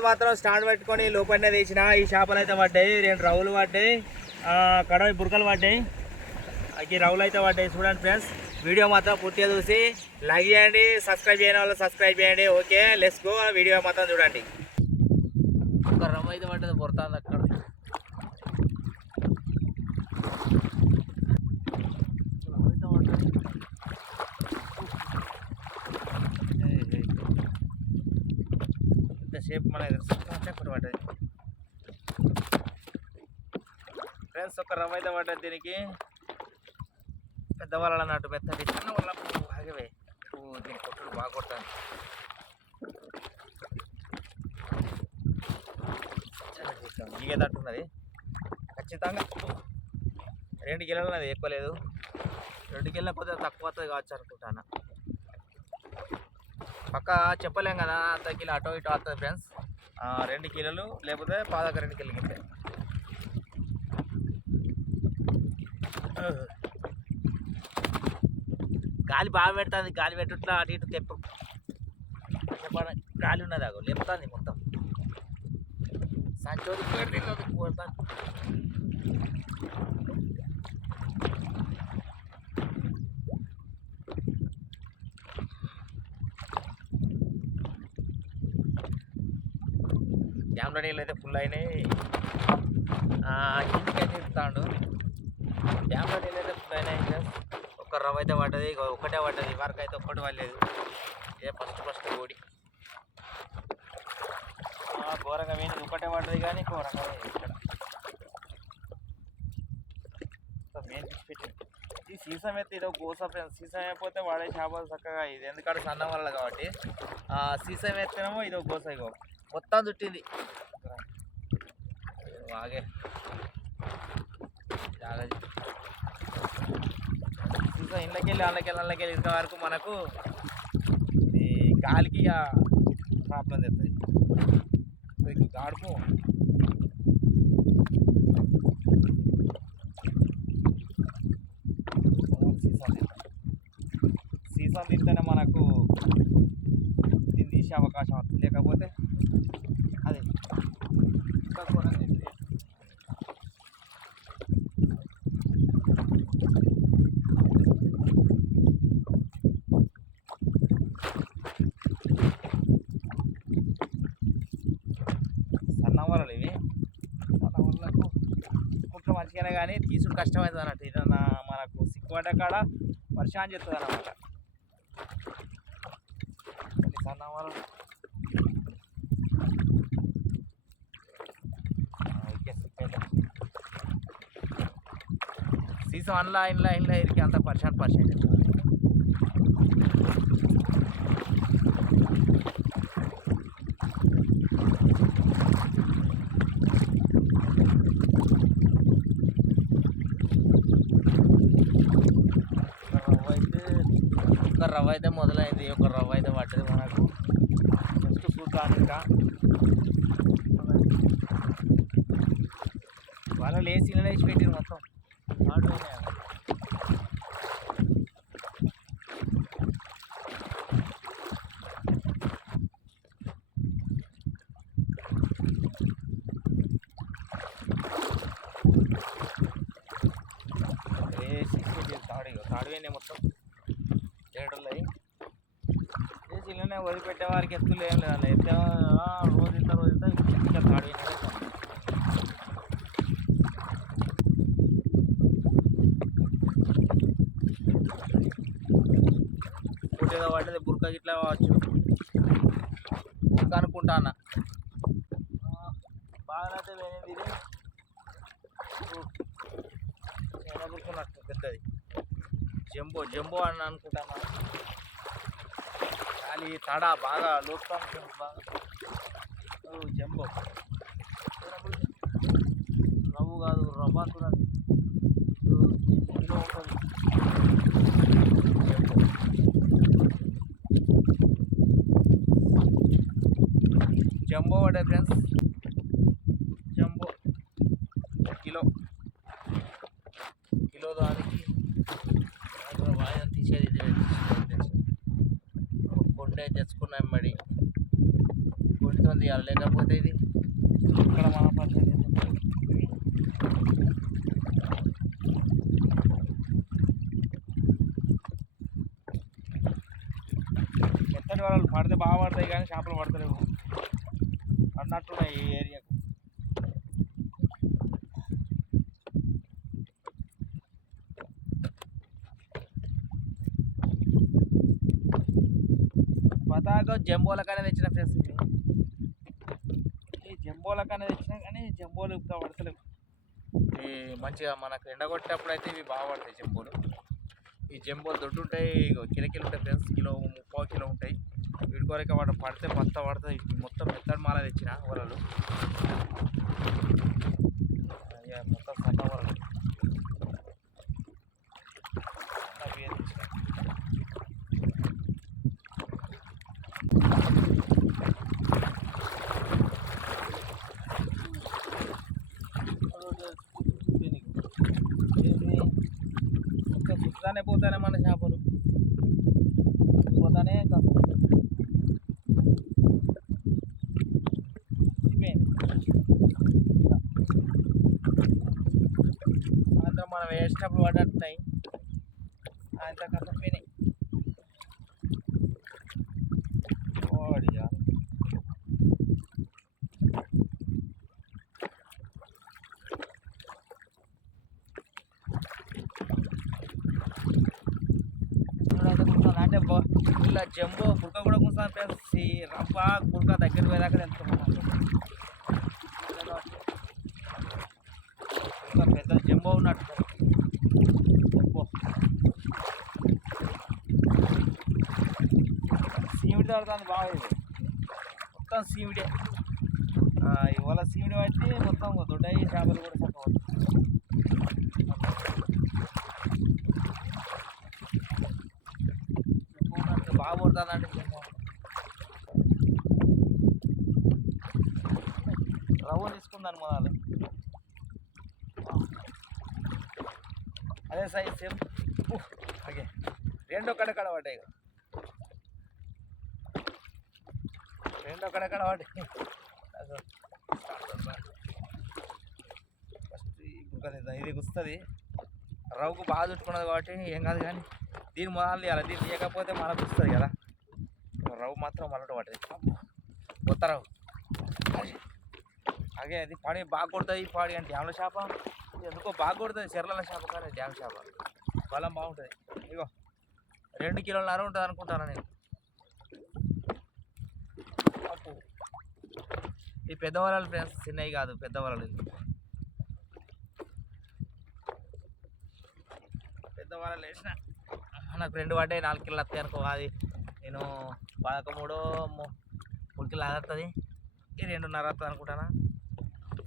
రోజు మాత్రం స్టాండ్ పెట్టుకొని లోపలనే తీసిన ఈ చేపలు అయితే పడ్డాయి రెండు రవ్వులు పడ్డాయి కడవి బుర్కలు బురకలు పడ్డాయి. ఈ రవ్వులు అయితే పడ్డాయి చూడండి ఫ్రెండ్స్ వీడియో మాత్రం పూర్తిగా చూసి లైక్ చేయండి సబ్స్క్రైబ్ చేయని వాళ్ళు సబ్స్క్రైబ్ చేయండి. ఓకే లెస్ గో వీడియో మాత్రం చూడండి. ఒక రవ్వ అయితే పడ్డది పుడతాను అక్కడ రవ్వ అయితే పడ్డది. ఏయ్, ఏయ్. ఇంతసేపు మన చెప్పటి పడ్డది. ఫ్రెండ్స్ ఒక రవ్వ అయితే పడ్డది దీనికి. పెద్దవాళ్ళ నాటు మెత్తటి. చిన్న వాళ్ళ ఆగవే దీని కొట్టుడు బాగా కొడతాను. దిగేటట్టున్నది ఖచ్చితంగా రెండు కిలోలు ఉన్నది ఎక్కువ లేదు. రెండు కిలో కొద్దిగా తక్కువ వస్తుంది కావచ్చు అనుకుంటాను. పక్క చెప్పలేం కదా అంత కిలో అటో ఇటో వస్తుంది ఫ్రెండ్స్ రెండు కిలోలు లేకపోతే పాదక రెండు కిలో గింతే. గాలి బాగా పెడుతుంది గాలి పెట్టుట్లా అటు ఇటు తెప్పు. గాలి ఉన్నది అగో లేపుతుంది మొత్తం. సంచోది పెడితే పోతాను డ్యామ్లో నీళ్ళు అయితే ఫుల్ అయినాయి. ఆ, ఇస్తాడు. డ్యామ్లో నీళ్ళు అయితే ఫుల్ అయినాయి ఒక రవ్వ అయితే పడ్డది ఒకటే పడ్డది. వరకు అయితే ఒక్కటి పడలేదు. ఇదే ఫస్ట్ ఫస్ట్ ఓడి ఘోరంగా వేయింది ఒకటే పడ్డది కానీ ఘోరంగా ఇక్కడ. మెయిన్ ఫిష్ పెట్టింది ఈ సీసం అయితే ఇదో గోస ఫ్రెండ్స్ సీసం అయిపోతే వాడే చేపలు చక్కగా ఇది. ఎందుకంటే సన్న వల్ల కాబట్టి. సీసం ఎత్తేనేమో ఇదో గోస ఇగో. మొత్తం చుట్టింది. ఆగే జాగ్రత్త ఇంకా ఇళ్ళకెళ్ళి వాళ్ళకి వెళ్ళి ఇంత వరకు మనకు ఈ గాలికి ప్రాబ్లం తెస్తుంది ఇది గాడుపు సీసం తింటేనే మనకు దీన్ని తీసే అవకాశం వస్తుంది లేకపోతే అది ఇంకా ఘోరంగా తింటుంది. సన్న వలలు ఇవి. సన్న వలలకు కుట్ర మంచిగానే కానీ తీసుడు కష్టమవుతుంది అన్నట్టు. ఏదన్నా మనకు సిక్కుబడ్డ కాడ వర్షాన్ని చెప్తుంది అన్నమాట సన్న వలలు సీసం అన్లా ఇన్లా ఇన్లా ఇరికి అంత పర్సెంట్ పర్సెంట్ చెప్తుంది ఒక రవ్వ అయితే ఒక రవ్వ అయితే మొదలైంది ఒక రవ్వ అయితే పడ్డది మనకు. ఫస్ట్ చూద్దాం ఇంకా. వాళ్ళు లేచి లేచి మొత్తం ఆటో అయినాయి అవి. వేసి పెట్టిరు తాడు ఇగో తాడు పోయినాయి మొత్తం ఏడున్నాయి వేసి ఇలానే వదిలిపెట్టే వారికి ఎత్తులు ఏం లేదు ఎత్తే రోజు ఇంత రోజు ఇంత ఇంకా తాడు పోయినాయి ఏదో పడ్డది బుర్క గిట్లా కావచ్చు. బుర్క అనుకుంటా అన్న. బాగానైతే పోయింది ఇది నేను బుర్కున్నట్టు పెద్దది. జంబో జంబో అని అనుకుంటాను ಅಲ್ಲಿ తడ బాగా లోపల బాగా. ఓ, జంబో. రవ్వు కాదు రవ్వ కూడా ఉంటుంది జంబో జంబో పడే ఫ్రెండ్స్ జంబో కిలో కిలో దానికి అక్కడ వాయిదా తీసేది ఇది కొండ తెచ్చుకున్నాం మరి కొండతో తీయాలి లేకపోతే ఇది ఇక్కడ మనం పరిచయం చేద్దాం. ఇలాంటి వాళ్ళు పడితే బాగా పడతాయి కానీ చేపలు పడతలేవు. అన్నట్టున్నాయి ఈ ఏరియాకు. పతాక జంబోలకనే తెచ్చిన ఫ్రెండ్స్ ఇది ఈ జంబోలకనే తెచ్చినా కానీ జంబోలు ఇంకా పడతలేవు. ఈ మంచిగా మనకు ఎండగొట్టేటప్పుడు అయితే ఇవి బాగా పడతాయి ఈ జంబోలు దొడ్డు ఉంటాయి కిలకిలు కిలో కిలో ఉంటాయి ఫ్రెండ్స్ కిలో ముప్పై కిలో ఉంటాయి. వీడి కొరకే వాడు పడితే పత్త పడుతుంది. మొత్తం మెత్తడి మాల తెచ్చిన వలలు ఇక మొత్తం సన్న వలలు అవి ఏం తెచ్చిన ఇంకా సుత్తానే పోతానే మన చేపలు. పోతానే కాదు మనం వేసినప్పుడు పడతాయి సాయంత్రం కథ అనుకో ఇలా జంబో బుర్క కూడా కూర్చొని ఫ్రెండ్స్ ఈ రవ్వ కుర్క దగ్గర పోయేదాకా ఎంత ఇంకా పెద్ద జంబో ఉన్నట్టు సీమిడి తడుతుంది బాగా మొత్తం సీమిడే. ఇవాళ సీమిడి పట్టి మొత్తం దొడ్డాయి చేపలు కూడా చక్కగా బాగా రవ్వ తీసుకుందాను మొదలు అదే సైజ్ సేమ్ ఓకే రెండు కడ కడ పడ్డాయి ఇక. రెండో కడ పడ్డాయి. ఫస్ట్ ఇది గుస్తుంది. రవ్వుకు బాగా చుట్టుకున్నది కాబట్టి ఏం కాదు కానీ దీని మొదలు తీయాలి. దీన్ని తీయకపోతే మనకు వస్తుంది కదా. రవ్వు మాత్రం మళ్ళీ పడుతుంది కొత్త రవ్వు. అది. అదే అది పని బాగా కొడుతుంది పాడి అంటే డ్యామ్ల చేప. ఎందుకో బాగా కొడుతుంది చెర్ల చేప కానీ డ్యామ్ చేప. బలం బాగుంటుంది. ఇగో రెండు కిలోలన్నర ఉంటుంది అనుకుంటాను నేను. అప్పు. ఈ పెద్ద వలలు ఫ్రెండ్స్ చిన్నవి కాదు పెద్ద వలలు పెద్ద వలలు వేసిన. నాకు రెండు పడ్డాయి నాలుగు కిలో వస్తాయి అనుకో అది నేను పదకొండు ఉడికి మూడు కిలో ఈ రెండున్నర వస్తుంది అనుకుంటానా?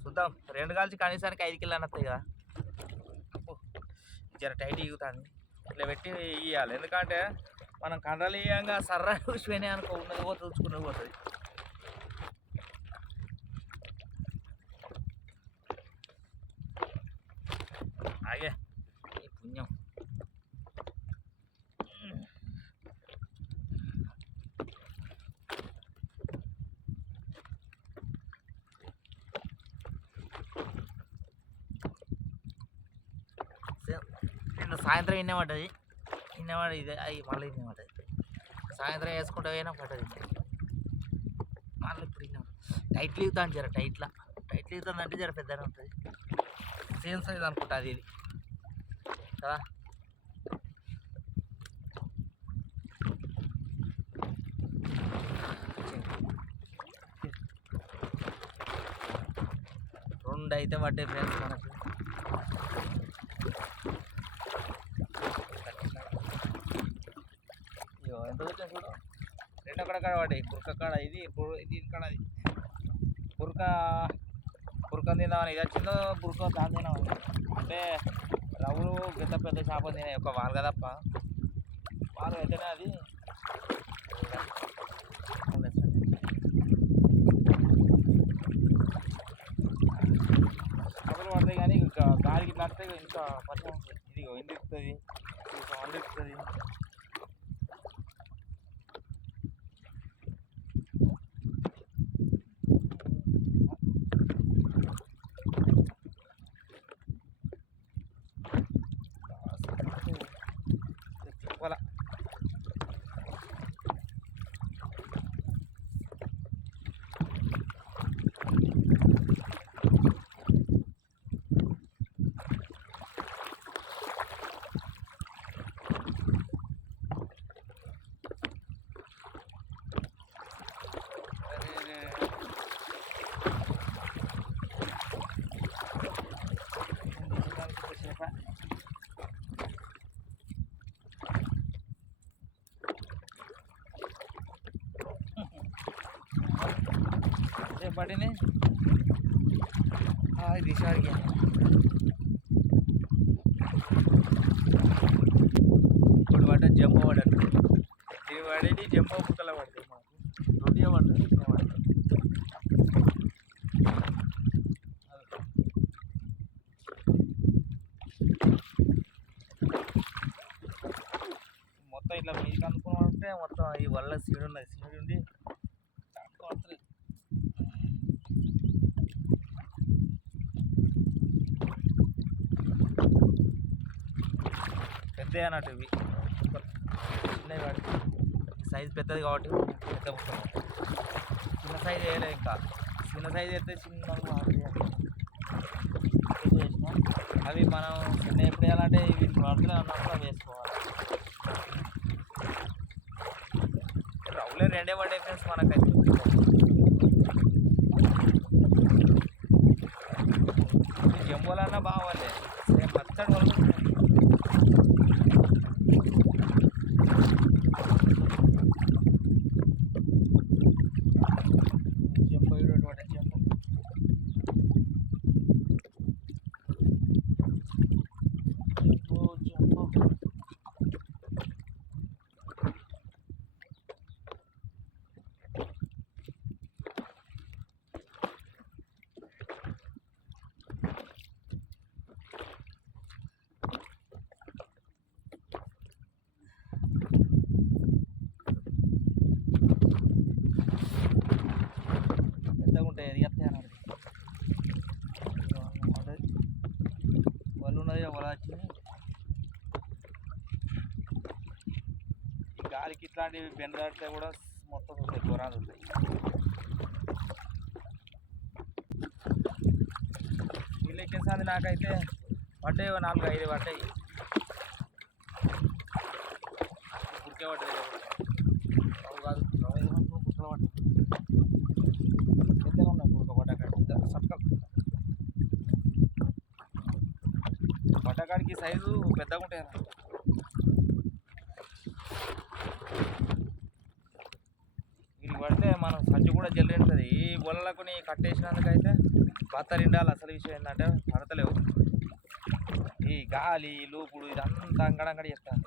చూద్దాం. రెండు కలిసి కనీసానికి ఐదు కిలో వస్తాయి కదా. జర టైట్ ఇగుతుంది ఇట్లా పెట్టి ఇవ్వాలి ఎందుకంటే మనం కండలు ఇవ్వంగా సర్ర చూసిపోయినాయి అనుకో ఉన్నది పోతుంది చూసుకున్నది పోతుంది ఆగే ఈ పుణ్యం నిన్న సాయంత్రం ఇన్నే పడ్డది ఇన్నే పడి ఇది అవి మళ్ళీ ఇన్నే పడ్డది సాయంత్రం వేసుకుంటే పోయినా పడ్డది మళ్ళీ ఇప్పుడు ఇన్నే టైట్ లీగుతాను జర టైట్లా. టైట్ లీగుతుంది అంటే జర పెద్దగా ఉంటుంది. సేమ్ సైజ్ అనుకుంటా అది ఇది. కదా? రెండు అయితే పడ్డాయి ఫ్రెండ్స్ మనకి అయ్యో ఎంత వచ్చా చూడు రెండు అక్కడ కాడ పడ్డాయి బురక కాడ ఇది దీని కాడ అది. బురక బురక తిందామని ఇది వచ్చిందో బురక దాని తిందామని అంటే రవ్వులు పెద్ద పెద్ద చేప తినే ఒక వాళ్ళు తప్ప వాళ్ళు అయితేనే అది. చేపలు పడతాయి కానీ ఇంకా గాలికి నడితే ఇంకా పచ్చ ఇది ఎండిస్తుంది ఇంకా వండిస్తుంది పట్టినాయి ఆ, ఇది షార్కి ఇప్పుడు పడ్డ జంబో పడ్డట్టు. ఇది పడేది జంబో బుక్కల పడుతుంది మాకు రొటీగా పడుతుంది చిన్న పడుతుంది మొత్తం ఇట్లా మీకు అనుకుని ఉంటే మొత్తం ఈ వల్ల సీడ్ ఉన్నది సీడ్ ఉండి పడుతుంది పెద్ద అన్నట్టు ఇవి. చిన్నవి వాడి సైజ్ పెద్దది కాబట్టి పెద్ద ముక్కలు చిన్న సైజ్ వేయలే ఇంకా. చిన్న సైజ్ అయితే చిన్న అవి మనం చిన్న ఎప్పుడు వేయాలంటే ఇవి వాటిలో ఉన్నప్పుడు అవి వేసుకోవాలి. రౌలే రెండే పడే ఫ్రెండ్స్ మనకైతే. జంబోలన్నా బాగోలేదు సేమ్ పచ్చడి వాళ్ళు జంబో ఇటువంటి జంబో జంబో జంబో పెద్దగా ఉంటాయి అది ఎత్తాయి అన్నది వాళ్ళు ఉన్నది వల వచ్చింది ఈ గాలికి ఇట్లాంటివి బెండ దాటితే కూడా మొత్తం ఉంటాయి జ్వరాలు ఉంటాయి వీళ్ళు ఎక్కించాలి నాకైతే పడ్డాయి ఓ నాలుగు ఐదు పడ్డాయి ఉరికే పడ్డది అవి కాదు అవి ఏమనుకో గుట్టలు పడ్డాయి పెద్దగా ఉన్నాయి గుడక పడ్డకాడికి సట్కలు పడ్డకాడికి సైజు పెద్దగా ఉంటాయి అన్నమాట. వీటికి పడితే మనం సంచి కూడా జల్లి ఉంటుంది. ఈ బొలలకు కట్టేసినందుకైతే బత్త నిండాలి అసలు విషయం ఏంటంటే పడతలేవు ఈ గాలి లూపుడు ఇదంతా అంగడంగడి చెప్తాను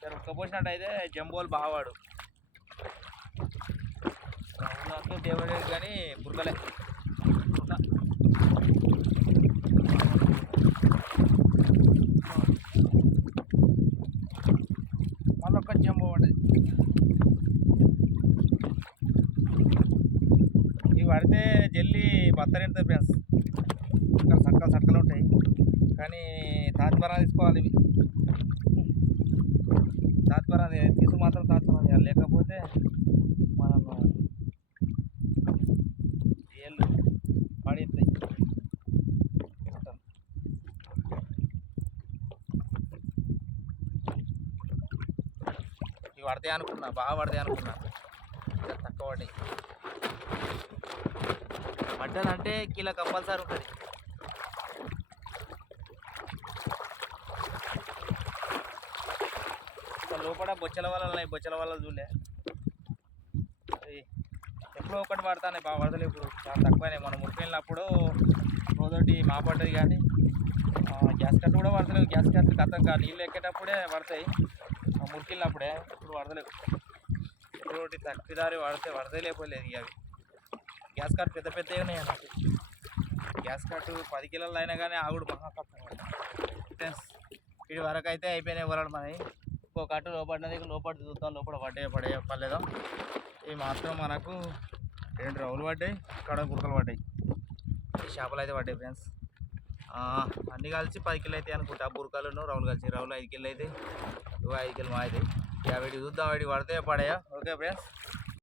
సరే ఉక్కపోసినట్టయితే జంబోలు బావాడు. రావులంతా దేవుడే కానీ బుర్గలే ఉన్నా. మళ్ళీ ఒక్క జంబో పడ్డది ఇవి పడితే జల్లి బత్తరింటుంది ఫ్రెండ్స్ ఇక్కడ సక్కలు సక్కలు ఉంటాయి. కానీ తాత్పరా తీసుకోవాలి ఇవి. తాత్పరా తీసు మాత్రం తాత్పరా చేయాలి. లేకపోతే మనము ఏళ్ళు పడేస్తాయి ఇవి పడతాయి అనుకున్నా బాగా పడతాయి అనుకున్నా. తక్కువ పడ్డాయి పడ్డదంటే కిలో కంపల్సరీ ఉంటుంది. లోపల బొచ్చల వల్ల ఉన్నాయి బొచ్చల వల్ల చూడలే. అది ఎప్పుడో ఒకటి పడతానే బాగా పడతలే ఇప్పుడు. చాలా తక్కువనే. మనం మురికెళ్ళినప్పుడు రోజోటి మా పడ్డది కానీ గ్యాస్ కట్ కూడా పడతలేవు. గ్యాస్ కట్ కథం కాదు నీళ్ళు ఎక్కేటప్పుడే పడతాయి. మురికి వెళ్ళినప్పుడే ఇప్పుడు పడతలేవు. ఇప్పుడు తక్కువ దారి పడితే పడతలేకపోలేదు ఇక అవి. గ్యాస్ కట్ పెద్ద పెద్దవి ఉన్నాయి నాకు. గ్యాస్ కార్డు పది కిలోలు అయినా కానీ ఆగుడు మహా కష్టం. ఫ్రెండ్స్ ఇటు వరకు అయితే అయిపోయినాయి వరడు మనవి ఇంకో కట్టు లోపడినది లోపల చూద్దాం. లోపల పడ్డాయి పడే పర్లేదు ఇవి మాత్రం మనకు రెండు రౌలు పడ్డాయి ఇక్కడ గురకలు పడ్డాయి. చేపలు అయితే పడ్డాయి ఫ్రెండ్స్. అన్నీ కలిసి పది కిలో అయితే అనుకుంటా. బురకలు రౌలు కలిసి రౌలు ఐదు కిలో అయితే. ఇవి ఐదు కిలో మా అయితే ఇక వీటి చూద్దాం వీటికి పడితే పడాయా. Okay friends.